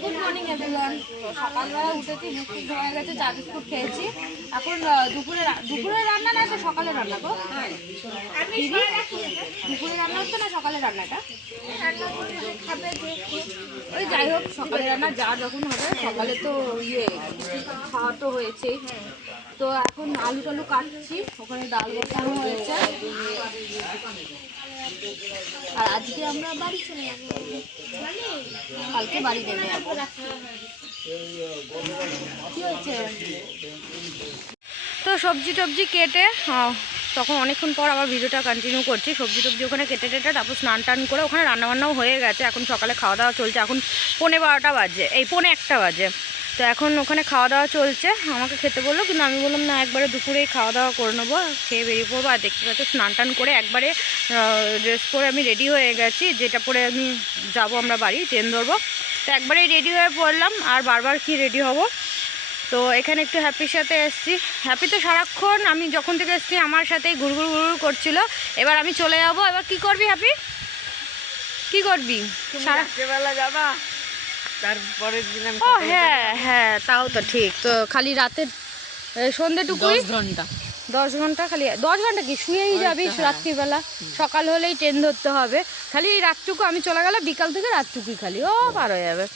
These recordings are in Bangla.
Good morning everyone. সকালবেলা উঠেছি, মুখ ধোয়া গেছে, চা বিস্কুট খেয়েছি। এখন দুপুরে রান্না না, সকালে রান্না গো। দুপুরে রান্না হচ্ছে না সকালে রান্নাটা? ওই যাই হোক, সকালে রান্না যা যখন হবে, সকালে তো খাওয়া তো হয়েছেই। তো এখন আলু টালু কাটছি, ওখানে ডাল বসানো হয়েছে। আর আজকে আমরা বাড়ি চলে যাবো, কালকে বাড়ি নেমে যাবো। কি হয়েছে? তো সবজি টবজি কেটে তখন অনেকক্ষণ পর আবার ভিডিওটা কন্টিনিউ করছি। সবজি টবজি ওখানে কেটে তারপর স্নান টান করে ওখানে রান্নাবান্নাও হয়ে গেছে। এখন সকালে খাওয়া দাওয়া চলছে, এখন 12:15 বাজে, এই 1:45 বাজে। তো এখন ওখানে খাওয়া দাওয়া চলছে, আমাকে খেতে বললো, কিন্তু আমি বললাম না, একবারে দুপুরেই খাওয়া দাওয়া করে নেবো, খেয়ে বেরিয়ে পড়বো। আর দেখতে পাচ্ছি স্নান টান করে একবারে ড্রেস পরে আমি রেডি হয়ে গেছি, যেটা পরে আমি যাব আমরা বাড়ি, ট্রেন ধরবো। তো একবারেই রেডি হয়ে পড়লাম, আর বারবার কি রেডি হব। তো এখানে একটু হ্যাপির সাথে এসেছি। হ্যাপি তো সারাক্ষণ আমি যখন থেকে এসেছি আমার সাথেই ঘুরঘুর করছিল। এবার আমি চলে যাব। এবার কি করবি হ্যাপি, কি করবি? রাত্রেবেলা যাবা, তারপরের দিন আমি। ও হ্যাঁ হ্যাঁ, তাও তো ঠিক। তো খালি রাতে সন্ধ্যেটুকু 10 ঘন্টা, খালি 10 ঘন্টা কি শুয়েই যাবি রাত্রিবেলা, সকাল হলেই ট্রেন ধরতে হবে। খালি এই রাতটুকু আমি চলে গেলে, বিকাল থেকে রাতটুকুই খালি পার হয়ে যাবে।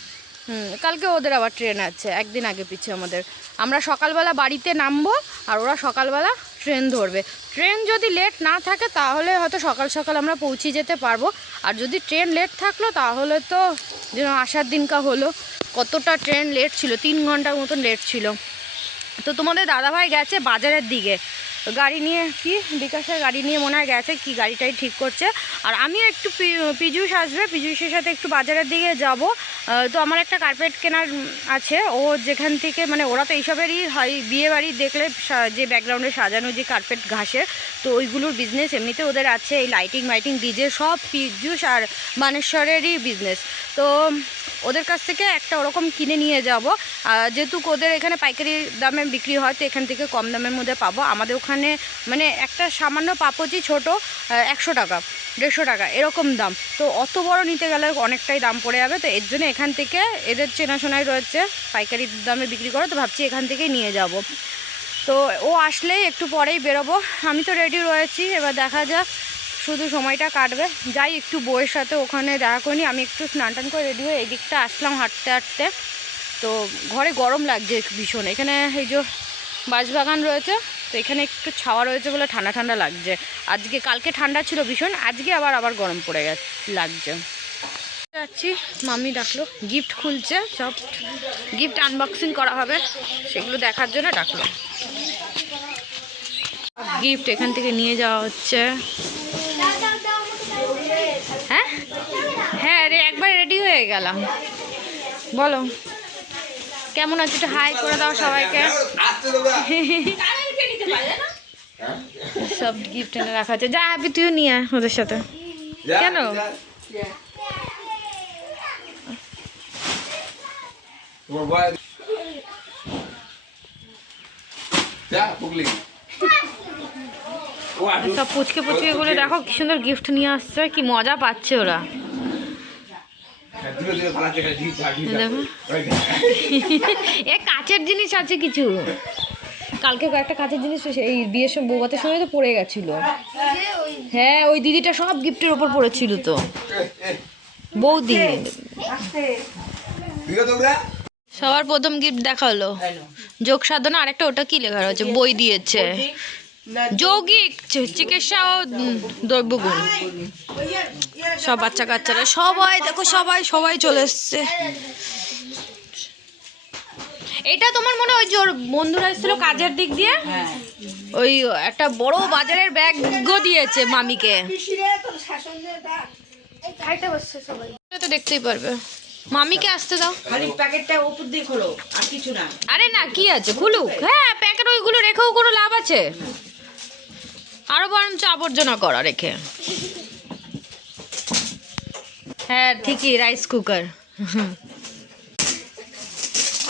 কালকে ওদের আবার ট্রেন আছে, একদিন আগে পিছিয়ে আমাদের। আমরা সকালবেলা বাড়িতে নামবো, আর ওরা সকালবেলা ট্রেন ধরবে। ট্রেন যদি লেট না থাকে তাহলে হয়তো সকাল সকাল আমরা পৌঁছে যেতে পারবো। আর যদি ট্রেন লেট থাকলো তাহলে তো যেন আসার দিনকা হলো, কতটা ট্রেন লেট ছিল, 3 ঘন্টার মতন লেট ছিল। তো তোমাদের দাদাভাই গেছে বাজারের দিকে গাড়ি নিয়ে, কি বিকাশের গাড়ি নিয়ে মনে হয় গেছে, কি গাড়িটাই ঠিক করছে। আর আমিও একটু পীযূষ আসবে, পীযূষের সাথে একটু বাজারের দিকে যাব। তো আমার একটা কার্পেট কেনার আছে, ও যেখান থেকে, মানে ওরা তো এইসবেরই হয়, বিয়ে বাড়ি দেখলে যে ব্যাকগ্রাউন্ডে সাজানো যে কার্পেট ঘাসের, তো ওইগুলোর বিজনেস এমনিতে ওদের আছে। এই লাইটিং ডিজে সব পীযূষ আর মানেশ্বরেরই বিজনেস। তো ওদের কাছ থেকে একটা ওরকম কিনে নিয়ে যাব, যেহেতু ওদের এখানে পাইকারি দামে বিক্রি হয়, তো এখান থেকে কম দামের মধ্যে পাবো। আমাদের ওখানে মানে একটা সামান্য পাপোচি ছোট 100 টাকা 150 টাকা এরকম দাম। তো অত বড় নিতে গেলে অনেকটাই দাম পড়ে যাবে। তো এর জন্য এখান থেকে, এদের চেনাশোনাই রয়েছে, পাইকারি দামে বিক্রি করে, তো ভাবছি এখান থেকেই নিয়ে যাব। তো ও আসলেই একটু পরেই বেরোবো। আমি তো রেডি রয়েছি, এবার দেখা যাক, শুধু সময়টা কাটবে। যাই একটু বউয়ের সাথে ওখানে দেখা করিনি, আমি একটু স্নান টান করে রেডি হয়ে এই দিকটা আসলাম হাঁটতে হাঁটতে। তো ঘরে গরম লাগছে ভীষণ, এখানে এই যে বাঁশবাগান রয়েছে, তো এখানে একটু ছাওয়া রয়েছে বলে ঠান্ডা ঠান্ডা লাগছে। আজকে, কালকে ঠান্ডা ছিল ভীষণ, আজকে আবার গরম পড়ে লাগছে। যাচ্ছি, মাম্মি ডাকলো, গিফট খুলছে, সব গিফট আনবক্সিং করা হবে, সেগুলো দেখার জন্য ডাকলো। গিফট এখান থেকে নিয়ে যাওয়া হচ্ছে। হ্যাঁ হ্যাঁ রে, একবার রেডি হয়ে গেলাম। বলো কেমন আছে, একটু হাই করে দাও সবাইকে। সব গিফট এনে রাখা আছে, যা হ্যাপি তুইও নিয়ে আয় ওদের সাথে। কেন? সব পুচকে বলে দেখো কি সুন্দর গিফট নিয়ে আসছে, কি মজা পাচ্ছে ওরা। দেখো এ কাচের জিনিস আছে কিছু, কালকে কয়েকটা কাচের জিনিস এই বিয়ের সব বৌভাতের সময় তো পড়ে গেছিল। হ্যাঁ ওই দিদিটা সব গিফটের ওপর পড়েছিল, তো বৌদি। সবার প্রথম গিফট দেখা হলো যোগ সাধনা, আরেকটা ওটা কি লেখা রয়েছে, বই দিয়েছে, যৌগিক চিকিৎসা ও দ্রব্যগুণ। সব বাচ্চা কাচ্চারা সবাই দেখো, সবাই চলে এসছে। এটা তোমার মনে হয় ওর বন্ধুরা এসেছিল কাজের দিক দিয়ে, ওই একটা বড় বাজারের ব্যাগ দিয়েছে মামিকে, তো দেখতেই পারবে। মামিকে আসতে দাও, খালি প্যাকেটটা উপর দিয়ে খোলো, আর কিছু না। আরে না, কি আছে খুলুক। হ্যাঁ প্যাকেট ওইগুলো রেখেও কোনো লাভ আছে, আরো বরঞ্চ আবর্জনা করা রেখে। হ্যাঁ ঠিকই, রাইস কুকার।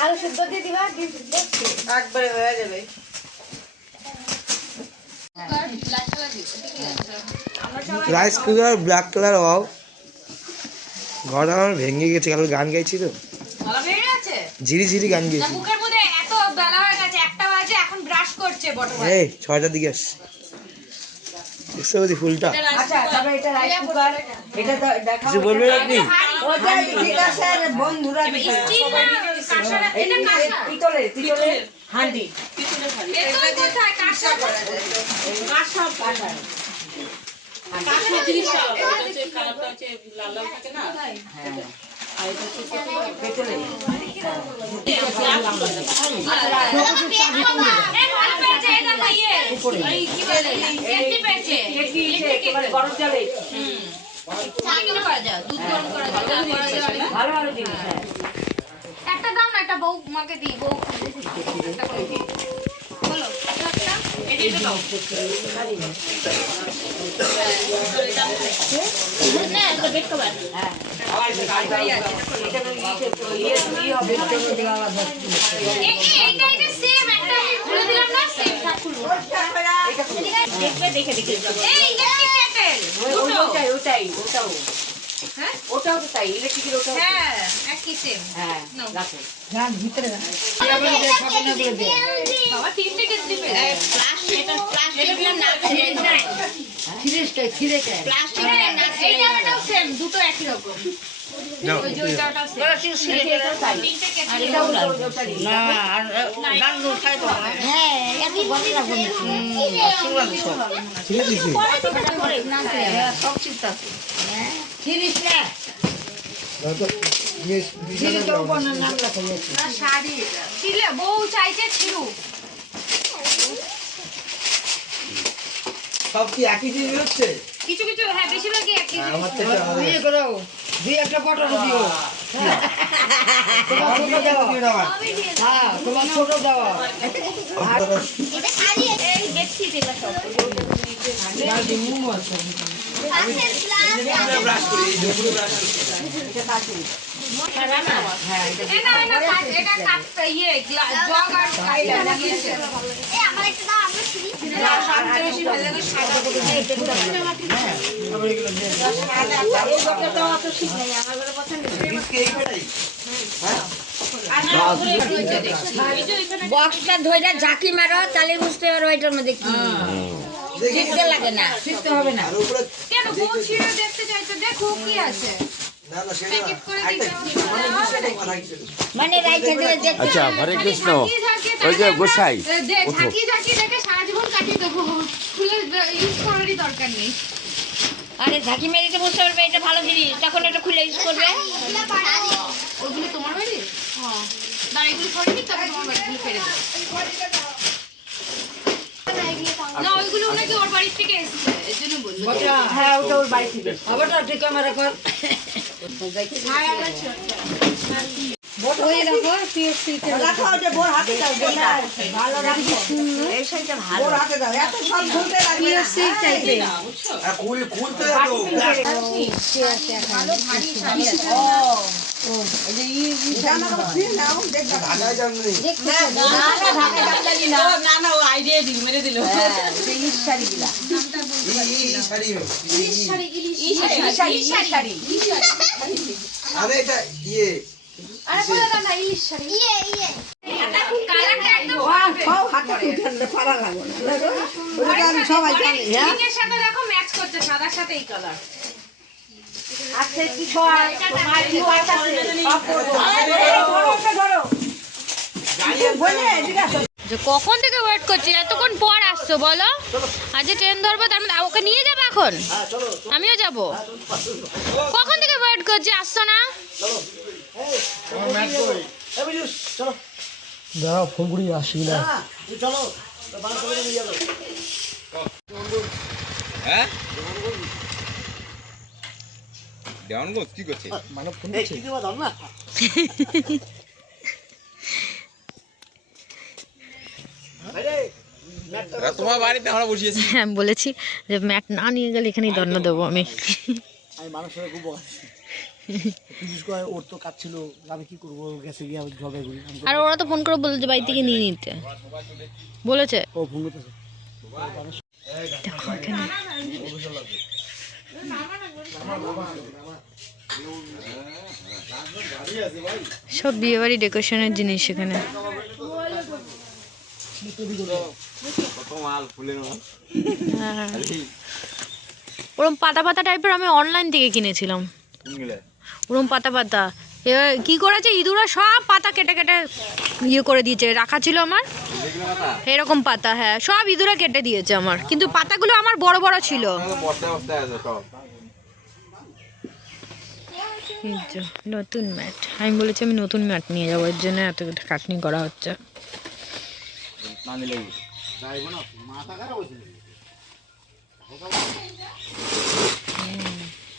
আলু সিদ্ধ দিয়ে দিবা, একবারে হয়ে যাবে। Rice cooker black colour of ঘর আমার ভেঙে গেছে, কাল গান গাইছি তো, গলা ভেঙে গেছে? ঝিরি ঝিরি গান না, গেছি। মুখের মধ্যে এত বেলা হয়ে গেছে, 1টা বাজে, এখন ব্রাশ করছে বটবট। এই 6টার দিকে আস, দেখছো ওই ফুলটা? আচ্ছা তবে এটা রাইস কুকার, এটা তো দেখাও। কিছু বলবেন আপনি? ওটাই ঠিক আছে রে বন্ধুরা, স্টিল না, কাঁসার, এটা কাঁসা। পিতলের হাঁডি। পেতল কোথায়? কাঁসা। পিতলের এই ভালো পেয়েছে, এই দেখো ইয়ে। ওই কি বলে? কেটলি পেয়েছে। একেবারে গরম জলে চাকিতে করা যায়, দুধ গরম করা যায়। ভালো ভালো জিনিস। হ্যাঁ একটা দাও না, একটা বউ মাকে দিই, বউ একটা করে দিই। বলো, একটা, এটা দাও। না, এটা বেড কভার। হ্যাঁ এইটা সেম, একটা খুলে দিলাম না, সেম ঠাকুর। দেখবে, দেখে। এই ইলেকট্রিক কেটেল, দুটো। ওটাও হ্যাঁ? ওটাও তো তাই, ইলেকট্রিকের ওটাও। হ্যাঁ, একই সেম। হ্যাঁ নাও। রাখো। বাবা, 3টে কেটলি পেয়েছে। এইটাও সেম, দুটো একই রকম। নাও, ওই যে ওইটাও সেম। এটাও তাই। 3টে কেটলি। এটাও ওটারই। ঠিক আছে কি? দাও তো, বিছানা দাও। না, শাড়ি এটা। ছিলে, বউ চাইছে ছিড়ু। সব কি একই জিনিস হচ্ছে? কিছু কিছু, হ্যাঁ, বেশিরভাগই একই জিনিস। আমার তো একটা আলাদা। একটা পটল দিও। আমার দিকে দিও না আমার। হ্যাঁ তোমার ছোট দেওয়া। এই দেখছি দিলা সব। ব্রাশ করি, এই দুপুরে ব্রাশ করি। এই না, এটা কাপ ইয়ে জগ আর কাইলা লাগিয়েছে। সবচেয়ে বেশি ভালো লাগে সাদা। আবার এগুলো দিয়ে দাও। বিস্কিট এই কটাই? বক্সটা ধইরা ঝাঁকি মারো তাহলে বুঝতে পারো এটার মধ্যে কি শিখতে লাগে না। শিখতে হবে না। আর উপরে কেন বউ ছিঁড়ে দেখতে চাইছে, দেখো কি আছে। না না সেটা প্যাকেট করে একটা দিতে হবে। মানে বিষয়টাই কথা কিছু মানে রাইখে দিলে দেখতে আচ্ছা হরে কৃষ্ণ ঝাঁকি ঝাঁকি ওই যে তাহলে গোসাই আমরা, ঝাঁকি ঝাঁকি দেখে সারা জীবন কাটিয়ে দেবো, খুলে ইউজ করারই দরকার নেই। আরে ঝাঁকি মেরিতে বুঝতে পারবে এটা ভালো জিনিস, তখন এটা খুলে ইউজ করবে। ওইগুলো তোমার বাড়ি? হ্যাঁ, না এগুলো সরিয়ে তবে তোমার বাড়িগুলো ফেলে দেবো। না, ওইগুলো নাকি ওর বাড়ি থেকে এসেছে, এর জন্য বললো। হ্যাঁ ওটা ওর বাড়ি থেকে। আবারটা ঠিক ক্যামেরা কর। রাখো ওটা বোর হাতে দাও। ভালো রাখো। এই সাইডটা ভালো। বোর হাতে দাও। এত সব ধুতে লাগবে না। চাইবে। আর খুলতে যাবো ভালো ভারী শাড়ি আছে। জামাগুলো খুলে নাও, দেখবে। ঢাকায় যান নেই সেই শাড়িগুলা। এই শাড়ি শাড়ি। আরে এটা ইয়ে আরে বলে দাও না, ইলিশ শাড়ি। কালারটা একদম সবাই জানে। হ্যাঁ পিঙ্কের সাথে দেখো ম্যাচ করছে, সাদার সাথে এই কালার। আচ্ছা কি ছয় তোমার কি আছে সব করব। ধরো ওটা ধরো। বলে এদিকে আসো। যে কখন থেকে ওয়েট করছি, এতক্ষণ পর আসছো বলো? আজ ট্রেন ধরবো, তার মানে ওকে নিয়ে যাবো এখন? আমিও যাব। কখন থেকে ওয়েট করছি, আসছো না? দাঁড়াও ফোন করি আসি না চলো হ্যাঁ দেওয়ানগঞ্জ কি করছে মানে ফোন করছি তোমার বাড়িতে আমরা বসিয়েছি হ্যাঁ, বলেছি যে ম্যাট না নিয়ে গেলে এখানেই দণ্ড দেবো আমি। আমি মানুষের খুব বিশেষ করে ওর তো কাজ ছিল, আমি কি করবো, গেছে গিয়ে জবে ঘুরি। আর ওরা তো ফোন করে বলে যে বাড়ি থেকে নিয়ে নিতে বলেছে। ও ফোন করতেছে দেখো এখানে সব বিয়ে বাড়ি ডেকোরেশনের জিনিস এখানে। কত মাল ফুলের মাল। হ্যাঁ। ওরম পাতা পাতা টাইপের আমি অনলাইন থেকে কিনেছিলাম, কোনগুলো? ওরম পাতা পাতা। এবার কি করেছে ইঁদুরা সব পাতা কেটে কেটে ইয়ে করে দিয়েছে, রাখা ছিল আমার যেগুলো কথা এরকম পাতা, হ্যাঁ সব ইঁদুরা কেটে দিয়েছে আমার, কিন্তু পাতাগুলো আমার বড় বড় ছিল। বস্তায় বস্তায় আছে সব। এই যে নতুন ম্যাট, আমি বলেছি আমি নতুন ম্যাট নিয়ে যাবো, এর জন্য এত খাটনি করা হচ্ছে। না নিলে যাইব না মাথা খারাপ হয়েছিল।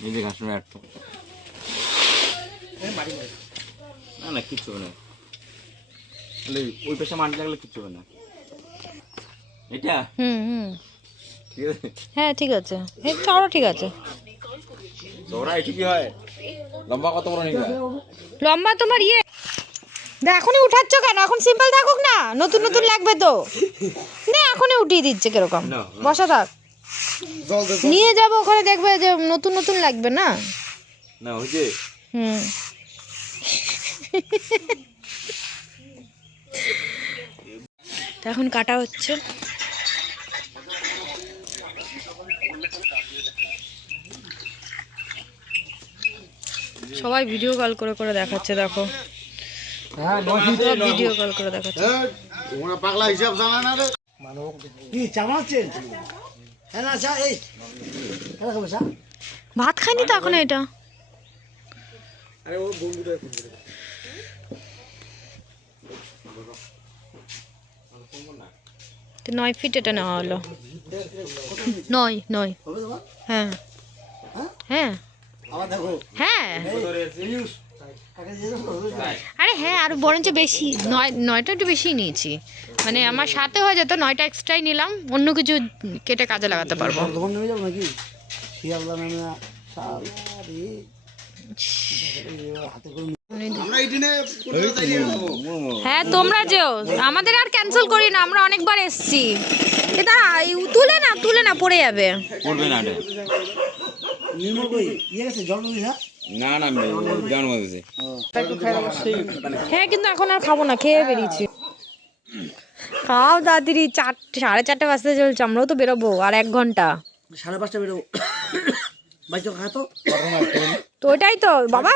নিজে ঘাস ম্যাট তো না না কিচ্ছু হবে না। ওই পেশা মাটি লাগলে কিচ্ছু হবে না। এটা হুম ঠিক আছে, হ্যাঁ ঠিক আছে, এই চড়ো ঠিক আছে। ওরা এটি কি হয়, লম্বা কত বড় নিবে? লম্বা তোমার ইয়ে এখনই উঠাচ্ছ কেন? এখন সিম্পল থাকুক না, নতুন নতুন লাগবে তো। না এখনই উঠিয়ে দিচ্ছে কিরকম, না, না। বসা থাক, নিয়ে যাবো ওখানে দেখবে যে নতুন নতুন লাগবে না। না হয়েছে হুম তো এখন কাটা হচ্ছে। সবাই ভিডিও কল করে করে দেখাচ্ছে, দেখো হ্যাঁ সব ভিডিও কল করে দেখাচ্ছে। তোমরা পাগলা হিসাব জানা না রে। কি চামাচ্ছেন? হ্যাঁ না চা এই কেন খাবে চা? ভাত খাইনি তো এখন এটা। আরে ও বন্ধুদের ফোন করে। 9 ফিট এটা নেওয়া হলো। 9 হবে তোমার? হ্যাঁ হ্যাঁ? হ্যাঁ আবার দেখো হ্যাঁ ইউজ কাকে দিয়ে দাও আরে হ্যাঁ আর বরঞ্চ বেশি 9টা একটু বেশি নিয়েছি, মানে আমার সাথে হয়ে যেত 9টা এক্সট্রাই নিলাম, অন্য কিছু কেটে কাজে লাগাতে পারবো। বর্ধমান নেমে যাবো নাকি? শিয়ালদা নেমে সারি হাতে করে আমরা এই দিনে হ্যাঁ তোমরা যেও, আমাদের আর ক্যান্সেল করি না, আমরা অনেকবার এসছি। এটা তুলে না পড়ে যাবে। করবে না রে। নির্মল কই ইয়ে গেছে জল নদী হ্যাঁ না না দেওয়ার মধ্যে হ্যাঁ কিন্তু এখন আর খাবো না, খেয়ে বেরিয়েছি। খাও তাড়াতাড়ি, 4:30 বাজতে চলছে, আমরাও তো বেরোবো আর 1 ঘন্টা। 5:30 বেরোবো বাইতো খা তো তো ওটাই তো বাবা,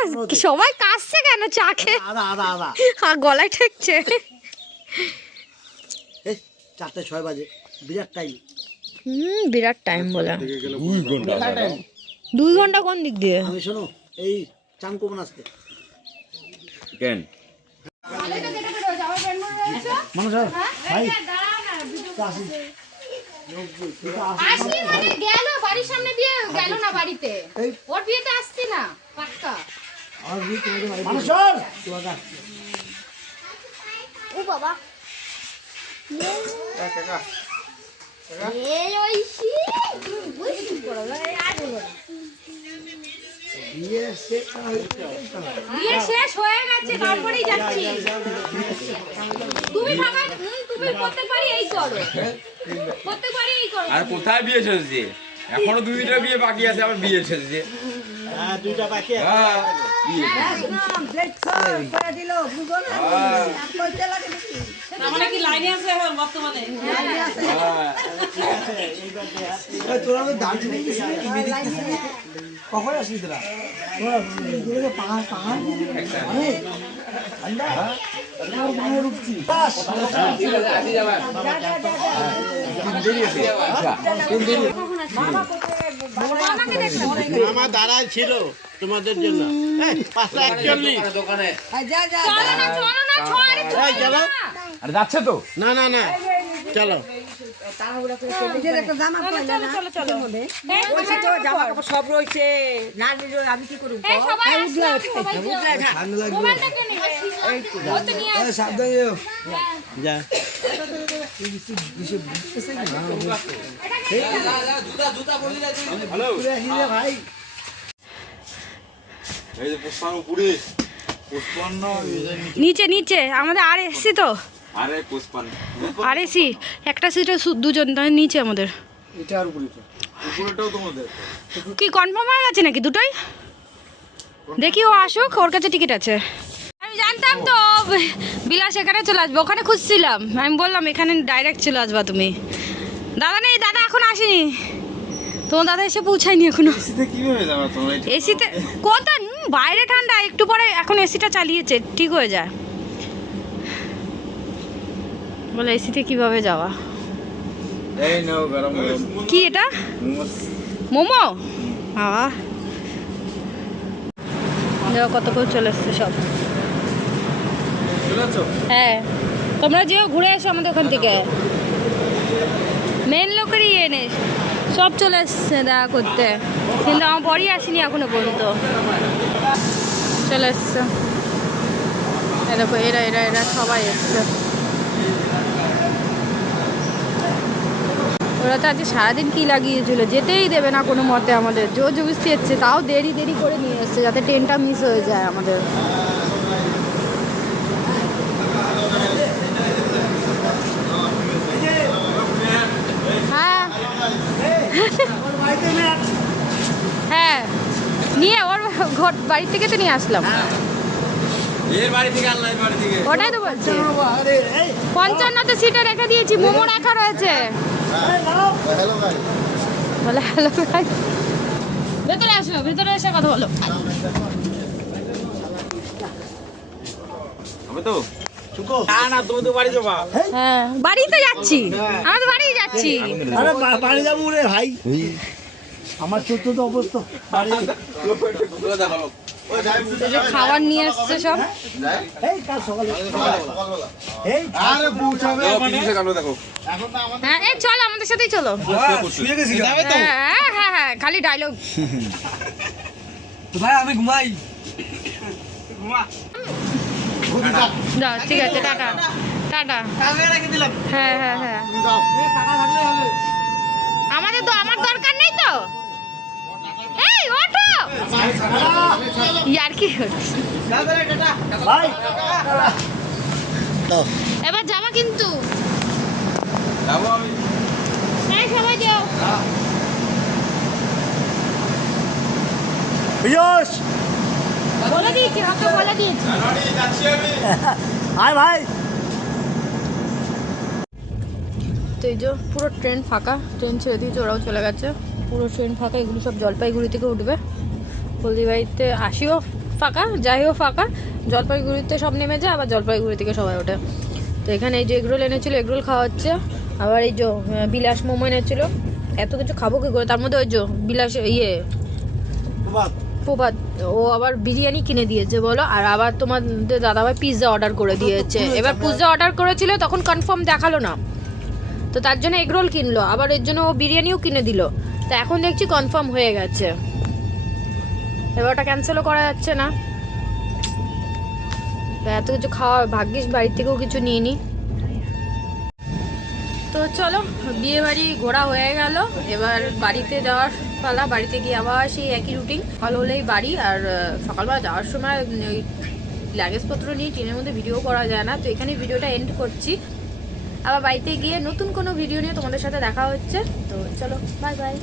সবাই কাশছে কেন চা খেয়ে, আদা আদা আদা আর গলায় ঠেকছে। এই 4:06 বাজে বিরাট টাইম বিরাট টাইম বলে। 2 ঘন্টা 2 ঘন্টা কোন দিক দিয়ে? আমি শোনো এই চান করবো না আজকে কেন মানুষ ভাই গেল বাড়ির সামনে দিয়ে গেল না বাড়িতে, ওর বিয়েতে আসছি না পাক্কা। মানুষ ও বাবা বিয়ে বিয়ে শেষ হয়ে গেছে, তারপরেই যাচ্ছি। তুমি প্রত্যেকবারই এই করো, প্রত্যেকবারই এই করো। আর কোথায় বিয়ে সেজেছে? এখনো 2টা বিয়ে বাকি আছে, আবার বিয়ে সেজেছে। হ্যাঁ 2টা বাকি আছে হ্যাঁ বিয়ে। একদম ব্রেকফাস্ট করে দিল বুঝো না কইতে লাগে নাকি মানে কি লাইনে আছে এখন বর্তমানে? এই তোরা তো দার্জিলিং গেছিস নাকি মেদিক কখন আসিস তোরা তোরা পাহাড় পাহাড় অনেক ঠান্ডা আর পাহাড়ে উঠছি আমার দাঁড়ায় ছিল তোমাদের জন্য 541 দোকানে যা যা চলো আরে যাচ্ছে তো না না না চলো নিজের একটা জামা পরলে না চলো চলো মধ্যে ওইসে তো জামা কাপড় সব রয়েছে না নিলে আমি কি করব ঠান্ডা লাগবে সাবধানে যেও যা হ্যালো ভাই এই যে পুষ্পানপুরে পুষ্পান্ন নিচে নিচে আমাদের আর এসছি তো, আরে পুষ্পান আর এসি একটা সিটে 2জন, তাই নিচে আমাদের। এটা আর উপরে উপরেটাও তোমাদের কি কনফার্ম হয়ে গেছে নাকি দুটোই? দেখি ও আসুক, ওর কাছে টিকিট আছে। আমি জানতাম তো বিলাস এখানে চলে আসবে, ওখানে খুঁজছিলাম, আমি বললাম এখানে ডাইরেক্ট চলে আসবা তুমি। দাদা নেই, দাদা এখন আসেনি, তোমার দাদা এসে পৌঁছায়নি এখনো। এসিতে কোথা, বাইরে ঠান্ডা, একটু পরে এখন এসিটা চালিয়েছে, ঠিক হয়ে যায়। বলে এসিতে কিভাবে যাওয়া? কি এটা? মোমো? বাবা দেখো কত করে চলে এসছে সব। হ্যাঁ তোমরা যেও, ঘুরে এসো আমাদের ওখান থেকে। মেন লোকেরই এনে সব চলে এসছে দেখা করতে, কিন্তু আমার বড়ি আসেনি এখনো পর্যন্ত। চলে এসছে দেখো, এরা এরা এরা সবাই এসছে। ওরা তো আজকে সারাদিন কি লাগিয়েছিল, যেতেই দেবে না কোনো মতে আমাদের, জোর জবস্তি এসছে, তাও দেরি দেরি করে নিয়ে এসছে যাতে ট্রেনটা মিস হয়ে যায় আমাদের। হ্যাঁ হ্যাঁ নিয়ে ওর ঘর বাড়ি থেকে তো নিয়ে আসলাম, ওটাই তো বলছি। 55তে সিটে রেখে দিয়েছি, মোমো রাখা রয়েছে। বলে হ্যালো ভাই, ভেতরে আসো, ভেতরে এসে কথা বলো। হ্যাঁ বাড়িতে যাচ্ছি, আমাদের বাড়ি যাচ্ছি। আরে বাড়ি যাবো রে ভাই, আমার চতুর্থ অবস্থা বাড়ি। খাবার নিয়ে এসছে সব। এই কাল সকালে এই হ্যাঁ এই চল আমাদের সাথেই চলো। হ্যাঁ হ্যাঁ হ্যাঁ খালি ডায়লগ। ভাই আমি ঘুমাই। যাও ঠিক আছে, টাটা টাটা। হ্যাঁ হ্যাঁ হ্যাঁ আমাদের তো, আমার দরকার নেই তো। এই ওঠো, ইয়ার কি হচ্ছে? এবার যাবা কিন্তু, হ্যাঁ সবাই যাও। বিয়স বলে দিয়েছি, ওকে বলে দিয়েছি। আয় ভাই। তো এই যে পুরো ট্রেন ফাঁকা, ট্রেন ছেড়ে দিয়েছে, ওরাও চলে গেছে, পুরো ট্রেন ফাঁকা। এগুলো সব জলপাইগুড়ি থেকে উঠবে, হলদিবাড়িতে আসিও ফাঁকা, যাইও ফাঁকা, জলপাইগুড়িতে সব নেমে যায়, আবার জলপাইগুড়ি থেকে সবাই ওঠে। তো এখানে এই যে এগরোল এনেছিল, এগরোল খাওয়া হচ্ছে। আবার এই যে বিলাস মোমো এনেছিল, এত কিছু খাবো কি করে, তার মধ্যে ওই যে বিলাস প্রভাত ও আবার বিরিয়ানি কিনে দিয়েছে বলো, আর আবার তোমাদের দাদাভাই পিৎজা অর্ডার করে দিয়েছে। এবার পিৎজা অর্ডার করেছিল, তখন কনফার্ম দেখালো না, তো তার জন্য এগরোল কিনলো, আবার এর জন্য ও বিরিয়ানিও কিনে দিল। তো এখন দেখছি কনফার্ম হয়ে গেছে, এবার ওটা ক্যান্সেলও করা যাচ্ছে না। এত কিছু খাওয়া, ভাগ্যিস বাড়ির থেকেও কিছু নিয়ে নি। তো চলো, বিয়ে বাড়ি ঘোরা হয়ে গেল, এবার বাড়িতে যাওয়ার পালা। বাড়িতে গিয়ে আবার সেই একই রুটিন, সকাল হলেই বাড়ি। আর সকালবেলা যাওয়ার সময় ওই লাগেজপত্র নিয়ে ট্রেনের মধ্যে ভিডিও করা যায় না, তো এখানে ভিডিওটা এন্ড করছি। আবার বাড়িতে গিয়ে নতুন কোনো ভিডিও নিয়ে তোমাদের সাথে দেখা হচ্ছে। তো চলো, বাই বাই।